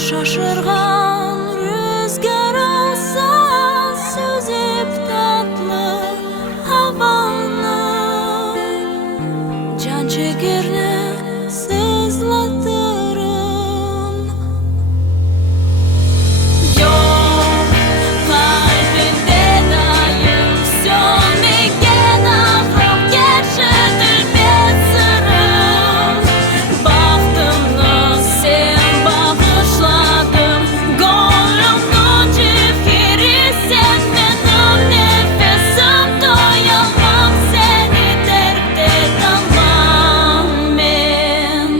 şaşırgan rüzgar olsa süzüp tatlı havanı, can çekirni sızlatırım. Yok kalbimde daim sönmeyen ahrım, geçidir bir sırrım. Baktımda sen bağışladım, gönlümün cevheri sen benim nefesim. Doyamam seni terk edemem ben.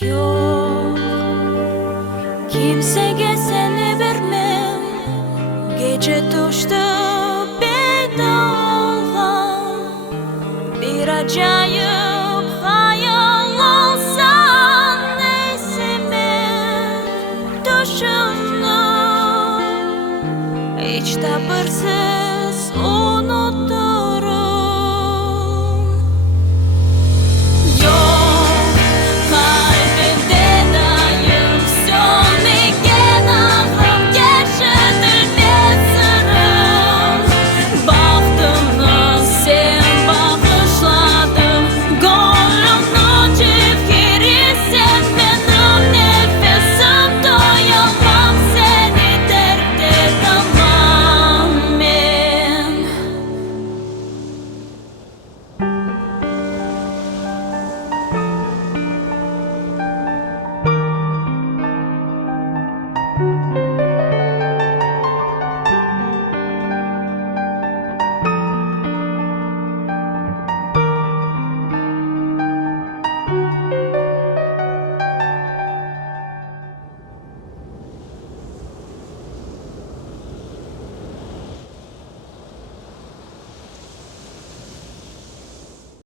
Yok, kimsege seni vermem. Gece düştü bedolgan bir acayip hayal olsan, neyse ben düşündüm. Hiç sabırsız onu